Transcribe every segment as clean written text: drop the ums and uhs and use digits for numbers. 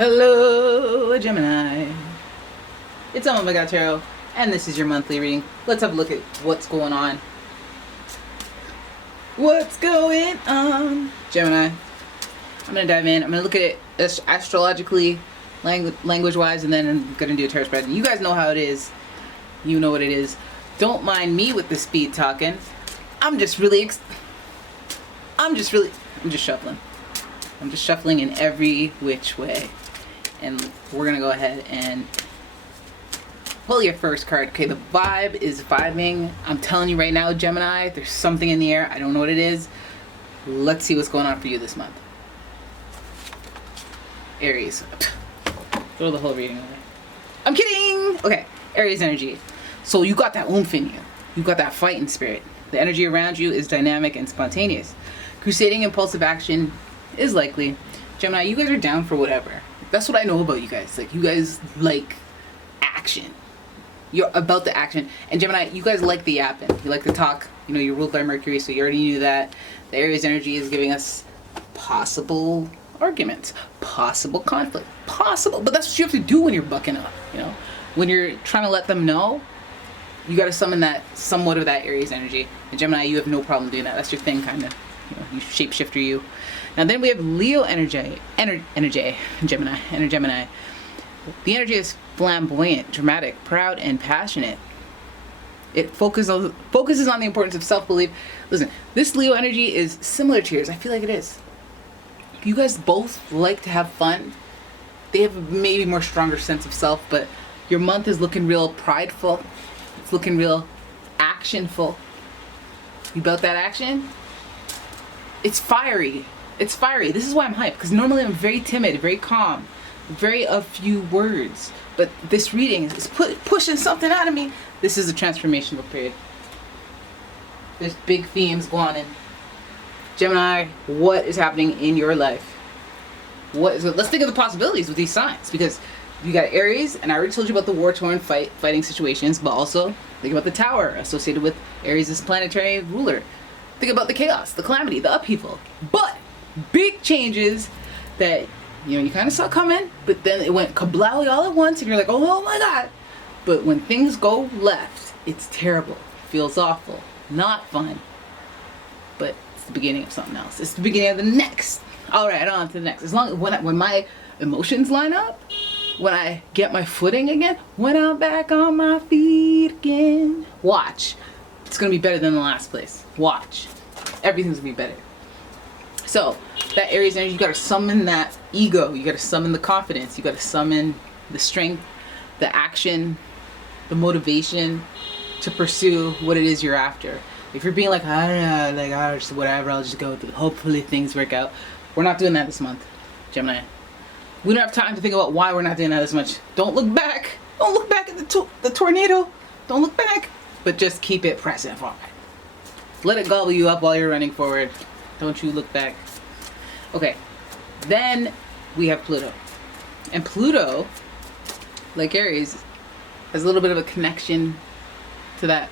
Hello, Gemini. It's umomgtarot, and this is your monthly reading. Let's have a look at what's going on. What's going on, Gemini? I'm gonna dive in. I'm gonna look at it astrologically, language-wise, and then I'm gonna do a tarot spread. And you guys know how it is. You know what it is. Don't mind me with the speed talking. I'm just shuffling. I'm just shuffling in every which way. And we're gonna go ahead and pull your first card. Okay, the vibe is vibing. I'm telling you right now, Gemini, there's something in the air. I don't know what it is. Let's see what's going on for you this month. Aries. Throw the whole reading away. I'm kidding! Okay, Aries energy. So you got that oomph in you. You got that fighting spirit. The energy around you is dynamic and spontaneous. Crusading impulsive action is likely. Gemini, you guys are down for whatever. That's what I know about you guys. Like, you guys like action. You're about the action. And Gemini, you guys like the yapping. You like to talk. You know, you're ruled by Mercury, so you already knew that. The Aries energy is giving us possible arguments, possible conflict, possible. But that's what you have to do when you're bucking up, you know? When you're trying to let them know, you got to summon that, somewhat of that Aries energy. And Gemini, you have no problem doing that. That's your thing, kind of. You know, you shapeshifter you. Now then we have Leo energy, Gemini. The energy is flamboyant, dramatic, proud, and passionate. It focuses on the importance of self-belief. Listen, this Leo energy is similar to yours. I feel like it is. You guys both like to have fun. They have a maybe more stronger sense of self, but your month is looking real prideful. It's looking real actionful. You about that action? It's fiery. It's fiery. This is why I'm hyped, because normally I'm very timid, very calm, very a few words. But this reading is pushing something out of me. This is a transformational period. There's big themes going on. Gemini, what is happening in your life? Let's think of the possibilities with these signs, because you got Aries, and I already told you about the war-torn fighting situations, but also think about the Tower associated with Aries' planetary ruler. Think about the chaos, the calamity, the upheaval. But big changes that, you know, you kind of saw coming, but then it went kablowy all at once, and you're like, oh my God. But when things go left, it's terrible. Feels awful. Not fun. But it's the beginning of something else. It's the beginning of the next. All right, on to the next. As long when my emotions line up, when I get my footing again, when I'm back on my feet again, watch. It's going to be better than the last place. Watch. Everything's going to be better. So, that Aries energy, you got to summon that ego. You got to summon the confidence. You got to summon the strength, the action, the motivation to pursue what it is you're after. If you're being like, I don't know, like, I just whatever, I'll just go with it. Hopefully things work out. We're not doing that this month, Gemini. We don't have time to think about why we're not doing that as much. Don't look back. Don't look back at the tornado. Don't look back. But just keep it pressing forward. Let it gobble you up while you're running forward. Don't you look back. Okay. Then we have Pluto. And Pluto, like Aries, has a little bit of a connection to that.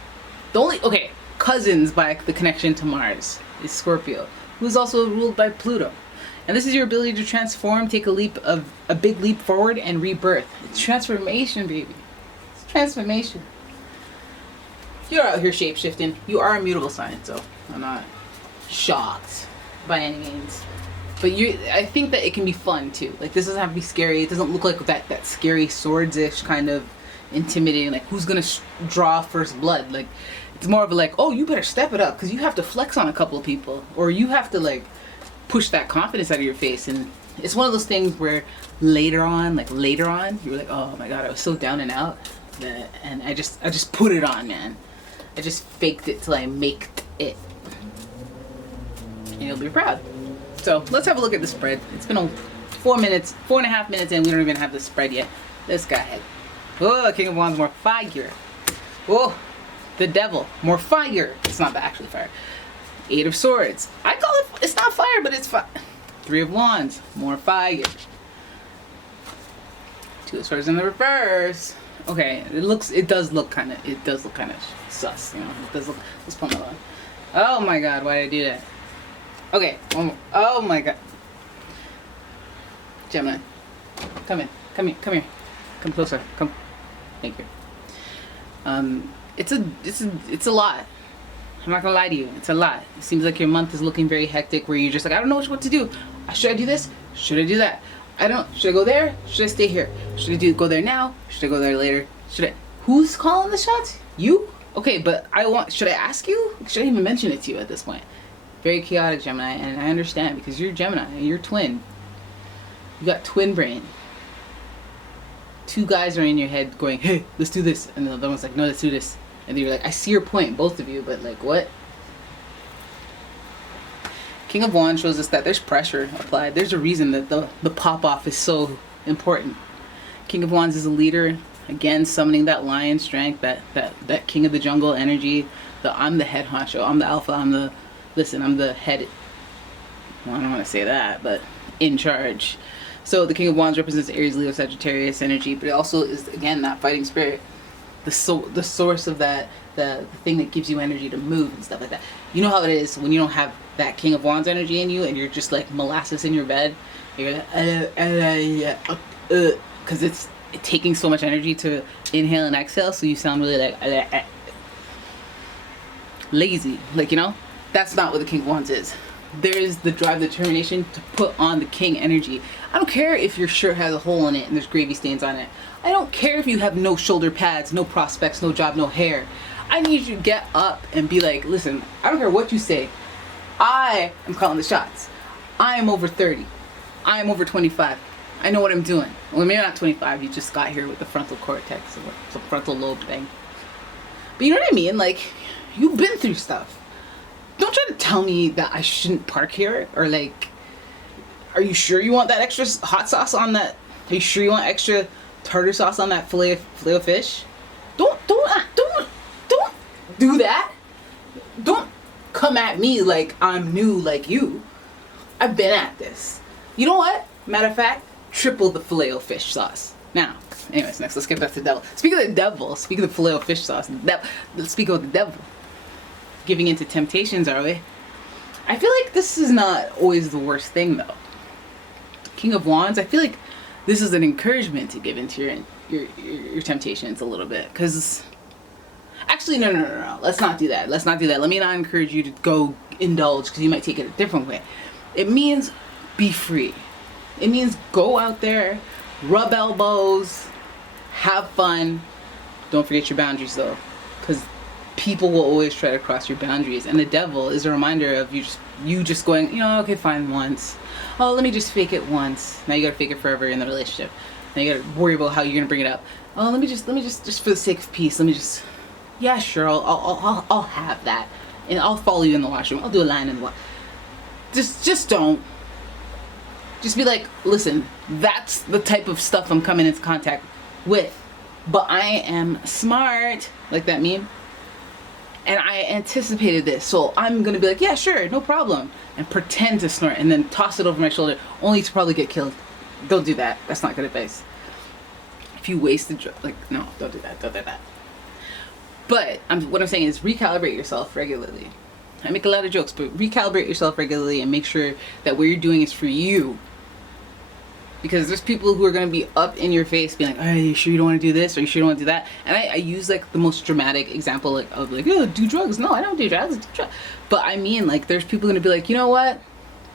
Cousins by the connection to Mars is Scorpio, who's also ruled by Pluto. And this is your ability to transform, take a big leap forward, and rebirth. It's transformation, baby. It's transformation. You're out here shape-shifting. You are a mutable sign, so I'm not shocked by any means. But I think that it can be fun, too. Like, this doesn't have to be scary. It doesn't look like that scary swords-ish kind of intimidating, like, who's gonna draw first blood? Like, it's more of a, like, oh, you better step it up, because you have to flex on a couple of people. Or you have to, like, push that confidence out of your face. And it's one of those things where later on, you were like, oh my God, I was so down and out. And I just put it on, man. I just faked it till I maked it. And you'll be proud. So let's have a look at the spread. It's been 4.5 minutes in. We don't even have the spread yet. Let's go ahead. Oh, King of Wands, more fire. Oh, the Devil, more fire. It's not actually fire. 8 of Swords. I call it, it's not fire, but it's fire. 3 of Wands, more fire. 2 of Swords in the reverse. Okay, it does look kind of sus, you know. It does look. Let's put that on. Oh my God, why did I do that? Okay. Oh my God. Gemini. Come in. Come here. Come here. Come closer. Come. Thank you. It's a lot. I'm not gonna lie to you. It's a lot. It seems like your month is looking very hectic, where you're just like, I don't know what to do. Should I do this? Should I do that? Should I go there? Should I stay here? Should I go there now? Should I go there later? Who's calling the shots? You? Okay, but should I ask you? Should I even mention it to you at this point? Very chaotic, Gemini, and I understand, because you're Gemini and you're twin. You got twin brain. Two guys are in your head going, hey, let's do this. And the other one's like, no, let's do this. And then you're like, I see your point, both of you, but like, what? King of Wands shows us that there's pressure applied. There's a reason that the pop-off is so important. King of Wands is a leader. Again, summoning that lion strength, that king of the jungle energy. I'm the head honcho. I'm the alpha. I'm the head. Well, I don't want to say that, but in charge. So the King of Wands represents Aries, Leo, Sagittarius energy, but it also is, again, that fighting spirit. The source of that, the thing that gives you energy to move and stuff like that. You know how it is when you don't have that King of Wands energy in you and you're just like molasses in your bed. You're like, because it's taking so much energy to inhale and exhale, so you sound really like lazy. Like, you know, that's not what the King of Wands is. There's the drive, determination to put on the king energy. I don't care if your shirt has a hole in it and there's gravy stains on it. I don't care if you have no shoulder pads, no prospects, no job, no hair. I need you to get up and be like, listen, I don't care what you say. I am calling the shots. I am over 30. I am over 25. I know what I'm doing. Well, maybe not 25. You just got here with the frontal cortex or some frontal lobe thing. But you know what I mean? Like, you've been through stuff. Don't try to tell me that I shouldn't park here, or like, are you sure you want that extra hot sauce on that? Are you sure you want extra tartar sauce on that filet of fish? Don't do that. Don't come at me like I'm new like you. I've been at this. You know what? Matter of fact, triple the filet of fish sauce. Now, anyways, next let's get back to the devil. Speaking of the devil, speaking of the filet of fish sauce, let's speak about the devil. Giving into temptations, are we? I feel like this is not always the worst thing, though. King of Wands, I feel like this is an encouragement to give into your temptations a little bit. Because, actually, no. Let's not do that. Let's not do that. Let me not encourage you to go indulge, because you might take it a different way. It means be free. It means go out there, rub elbows, have fun. Don't forget your boundaries, though, because people will always try to cross your boundaries, and the devil is a reminder of you just going, you know, okay, fine, once. Oh, let me just fake it once. Now you gotta fake it forever in the relationship. Now you gotta worry about how you're gonna bring it up. Oh, let me just for the sake of peace, yeah, sure, I'll have that, and I'll follow you in the washroom. I'll do a line in the washroom. Just don't. Just be like, listen, that's the type of stuff I'm coming into contact with, but I am smart, like that meme. And I anticipated this, so I'm gonna be like, yeah, sure, no problem, and pretend to snort, and then toss it over my shoulder, only to probably get killed. Don't do that. That's not good advice. If you waste no, don't do that. Don't do that. But what I'm saying is recalibrate yourself regularly. I make a lot of jokes, but recalibrate yourself regularly and make sure that what you're doing is for you. Because there's people who are going to be up in your face being like, are you sure you don't want to do this? Or you sure you don't want to do that? And I use like the most dramatic example of like, oh, do drugs. No, I don't do drugs. But I mean, like, there's people going to be like, you know what?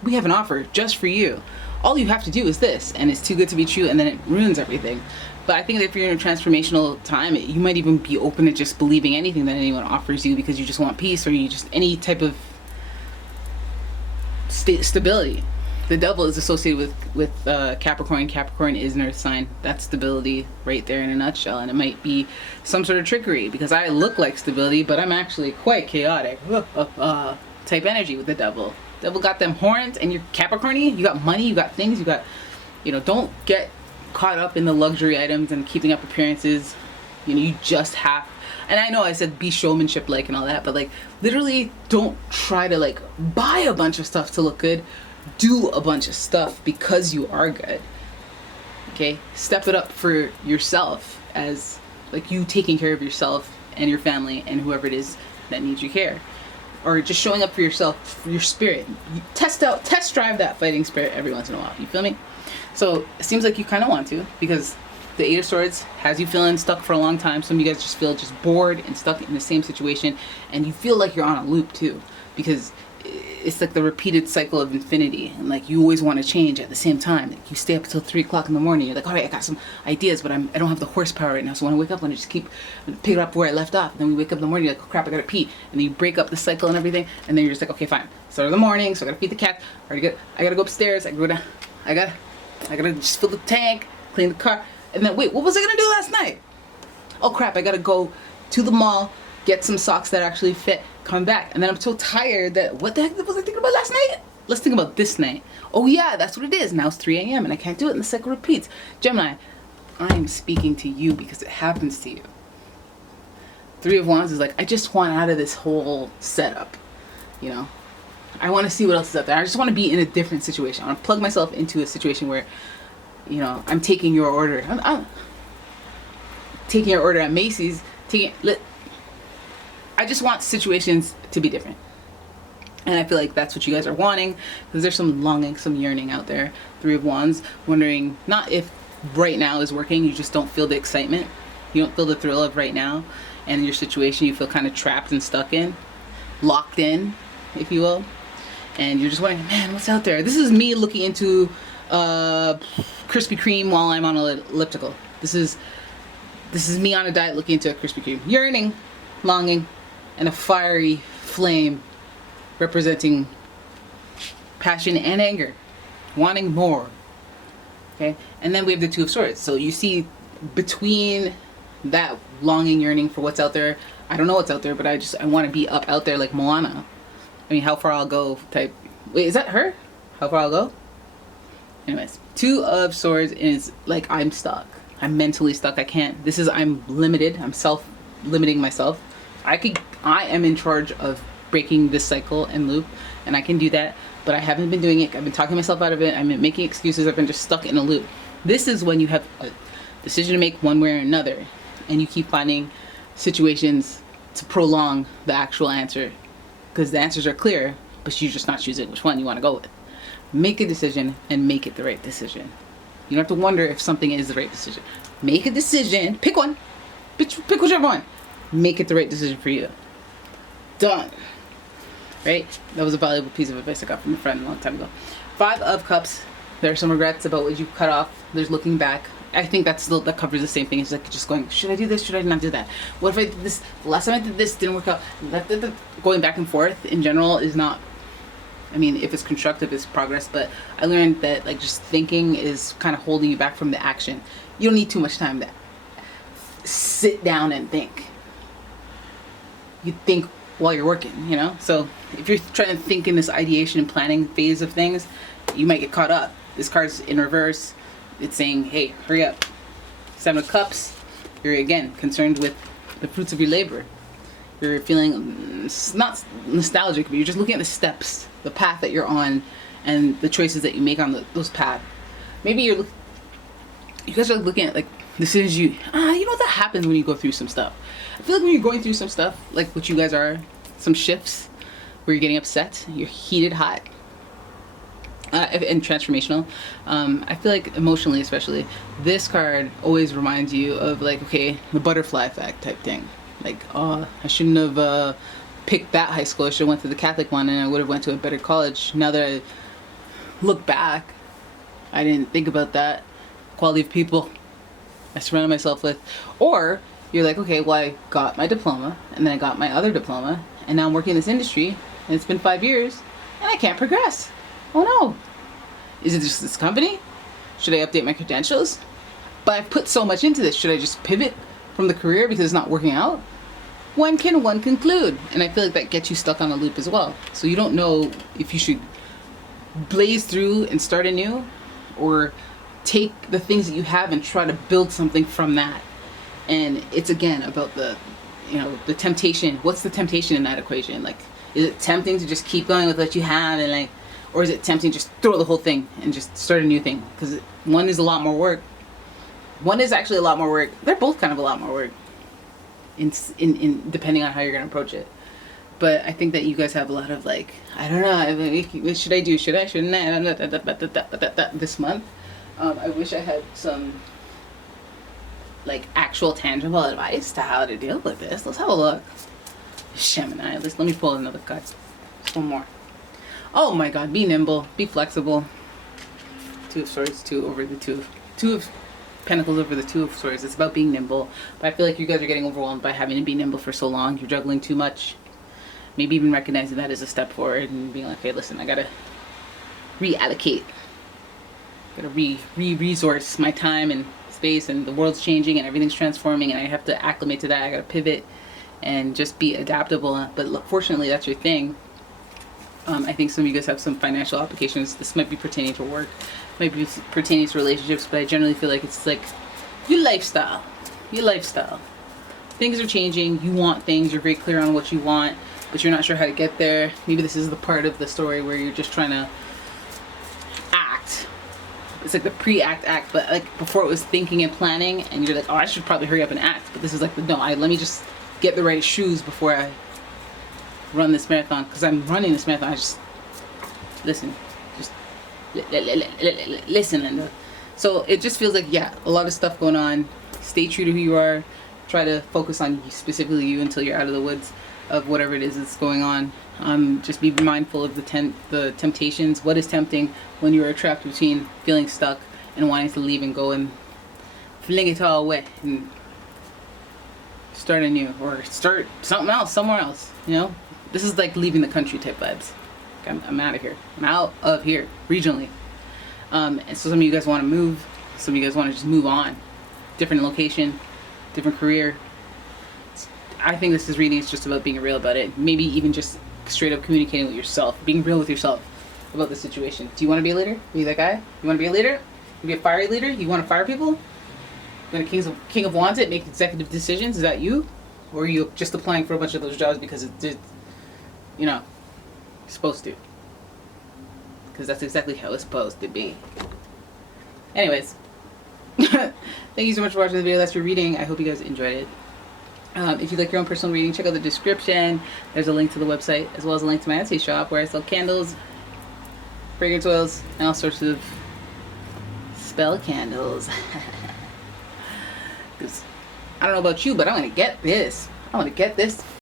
We have an offer just for you. All you have to do is this. And it's too good to be true. And then it ruins everything. But I think that if you're in a transformational time, you might even be open to just believing anything that anyone offers you, because you just want peace, or you just any type of stability. The devil is associated with Capricorn. Capricorn is an earth sign. That's stability right there in a nutshell. And it might be some sort of trickery, because I look like stability, but I'm actually quite chaotic type energy with the devil. Devil got them horns, and you're Capricorn-y. You got money, you got things, you got, don't get caught up in the luxury items and keeping up appearances. You just have, and I know I said be showmanship like and all that, but like literally don't try to like buy a bunch of stuff to look good. Do a bunch of stuff because you are good. Okay, step it up for yourself, as like you taking care of yourself and your family and whoever it is that needs your care, or just showing up for yourself, for your spirit. You test drive that fighting spirit every once in a while. You feel me? So it seems like you kind of want to, because the Eight of Swords has you feeling stuck for a long time. Some of you guys just feel just bored and stuck in the same situation, and you feel like you're on a loop too, because it's like the repeated cycle of infinity, and like you always want to change at the same time. Like you stay up until 3 o'clock in the morning. You're like, all right, I got some ideas, but I don't have the horsepower right now. So when I wake up, I'm gonna just pick it up where I left off. And then we wake up in the morning, you're like, oh, crap, I gotta pee. And then you break up the cycle and everything, and then you're just like, okay, fine. Start of the morning, so I gotta feed the cat. I gotta go upstairs. I gotta just fill the tank, clean the car, and then wait, what was I gonna do last night? Oh crap, I gotta go to the mall, get some socks that actually fit, come back, and then I'm so tired that, what the heck was I thinking about last night? Let's think about this night. Oh yeah, that's what it is. Now it's 3 a.m. and I can't do it, and the cycle repeats. Gemini, I am speaking to you because it happens to you. Three of Wands is like, I just want out of this whole setup, you know? I want to see what else is out there. I just want to be in a different situation. I want to plug myself into a situation where, you know, I'm taking your order. I'm taking your order at Macy's. I just want situations to be different. And I feel like that's what you guys are wanting, because there's some longing, some yearning out there. Three of Wands, wondering not if right now is working, you just don't feel the excitement. You don't feel the thrill of right now. And in your situation, you feel kind of trapped and stuck in, locked in, if you will. And you're just wondering, man, what's out there? This is me looking into Krispy Kreme while I'm on an elliptical. This is me on a diet looking into a Krispy Kreme. Yearning, longing, and a fiery flame representing passion and anger. Wanting more. Okay? And then we have the Two of Swords. So you see between that longing, yearning for what's out there. I don't know what's out there, but I want to be up out there like Moana. I mean, how far I'll go type. Wait, is that her? How far I'll go? Anyways, Two of Swords is like, I'm stuck. I'm mentally stuck. I can't. I'm limited. I'm self-limiting myself. I am in charge of breaking this cycle and loop, and I can do that, but I haven't been doing it. I've been talking myself out of it. I've been making excuses. I've been just stuck in a loop. This is when you have a decision to make one way or another, and you keep finding situations to prolong the actual answer, because the answers are clear, but you're just not choosing which one you want to go with. Make a decision and make it the right decision. You don't have to wonder if something is the right decision. Make a decision. Pick one. Pick whichever one. Make it the right decision for you. Done. Right? That was a valuable piece of advice I got from a friend a long time ago. Five of Cups. There are some regrets about what you cut off. There's looking back. I think that covers the same thing. It's like just going, should I do this? Should I not do that? What if I did this? The last time I did this, didn't work out. Going back and forth in general is not, I mean, if it's constructive, it's progress. But I learned that like just thinking is kind of holding you back from the action. You don't need too much time to sit down and think. You think while you're working, you know? So if you're trying to think in this ideation and planning phase of things, you might get caught up. This card's in reverse. It's saying, hey, hurry up. Seven of Cups. You're, again, concerned with the fruits of your labor. You're feeling not nostalgic, but you're just looking at the steps, the path that you're on, and the choices that you make on those paths. Maybe you guys are looking at, like, decisions you know what that happens when you go through some stuff. I feel like when you're going through some stuff, like what you guys are, some shifts where you're getting upset, you're heated, hot, and transformational. I feel like emotionally, especially, this card always reminds you of like, okay, the butterfly effect type thing. Like, oh, I shouldn't have picked that high school. I should have went to the Catholic one, and I would have went to a better college. Now that I look back, I didn't think about that. Quality of people I surrounded myself with. Or you're like, okay, well, I got my diploma, and then I got my other diploma, and now I'm working in this industry, and it's been 5 years, and I can't progress. Oh no. Is it just this company? Should I update my credentials? But I've put so much into this. Should I just pivot from the career because it's not working out? When can one conclude? And I feel like that gets you stuck on a loop as well. So you don't know if you should blaze through and start anew, or take the things that you have and try to build something from that. And it's again about the temptation. What's the temptation in that equation? Like, is it tempting to just keep going with what you have, and like, or is it tempting to just throw the whole thing and just start a new thing? Because one is a lot more work. One is actually a lot more work. They're both kind of a lot more work, in depending on how you're gonna approach it. But I think that you guys have a lot of like, I don't know, what should I do? Should I? Shouldn't I? This month. I wish I had some like actual tangible advice to how to deal with this. Let's have a look. Gemini. Let me pull another card. Just one more. Oh my God! Be nimble. Be flexible. Two of Swords. Two over the two. Two of Pentacles over the Two of Swords. It's about being nimble. But I feel like you guys are getting overwhelmed by having to be nimble for so long. You're juggling too much. Maybe even recognizing that as a step forward and being like, "Okay, listen, I gotta reallocate. Gotta resource my time and space, and the world's changing and everything's transforming, and I have to acclimate to that. I gotta pivot and just be adaptable." But look, fortunately, that's your thing. I think some of you guys have some financial obligations. This might be pertaining to work, might be pertaining to relationships, but I generally feel like it's like your lifestyle. Your lifestyle. Things are changing. You want things. You're very clear on what you want, but you're not sure how to get there. Maybe this is the part of the story where you're just trying to act. It's like the pre-act act, but like before it was thinking and planning, and you're like, oh, I should probably hurry up and act. But this is like, no, let me just get the right shoes before I run this marathon, because I'm running this marathon. I just listen, just listen, Linda. So it just feels like, yeah, a lot of stuff going on. Stay true to who you are. Try to focus on specifically you until you're out of the woods of whatever it is that's going on. Just be mindful of the temptations. What is tempting when you are trapped between feeling stuck and wanting to leave and go and fling it all away and start anew, or start something else somewhere else, you know? This is like leaving the country type vibes. I'm out of here. I'm out of here regionally. And so some of you guys want to move. Some of you guys want to just move on. Different location, different career. I think this reading is just about being real about it. Maybe even just straight up communicating with yourself, being real with yourself about the situation. Do you want to be a leader? Be that guy? You want to be a leader? You be a fiery leader? You want to fire people? You want to King of Wands it, make executive decisions? Is that you? Or are you just applying for a bunch of those jobs because it's you know, you're supposed to? Because that's exactly how it's supposed to be. Anyways, thank you so much for watching the video. That's your reading. I hope you guys enjoyed it. If you'd like your own personal reading, check out the description. There's a link to the website, as well as a link to my Etsy shop, where I sell candles, fragrance oils, and all sorts of spell candles. Because I don't know about you, but I'm going to get this. I want to get this